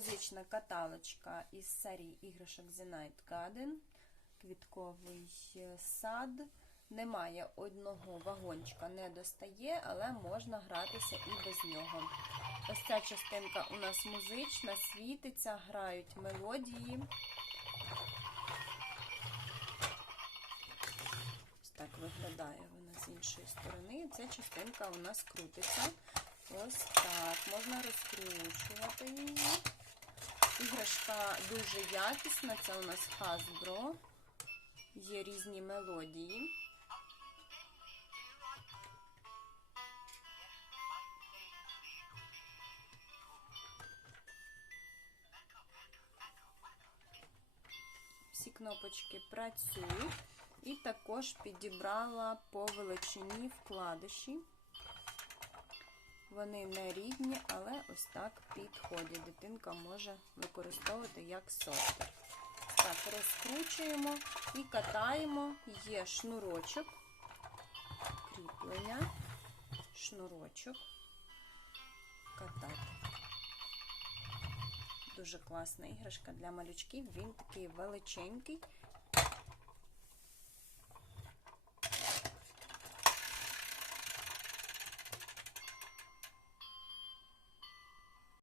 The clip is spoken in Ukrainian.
музична каталочка із серії іграшок The Night Garden, квітковий е, сад. Немає одного вагончика, не достає, але можна гратися і без нього. Ось ця частинка у нас музична, світиться, грають мелодії. Ось так виглядає вона з іншої сторони. Ця частинка у нас крутиться. Ось так. Можна розкручувати її. Іграшка дуже якісна. Це у нас Hasbro. Є різні мелодії. Всі кнопочки працюють. І також підібрала по величині вкладиші. Вони не рідні, але ось так підходять. Дитинка може використовувати як софтер. Так, розкручуємо і катаємо. Є шнурочок, кріплення, шнурочок. Катати. Дуже класна іграшка для малючків. Він такий величенький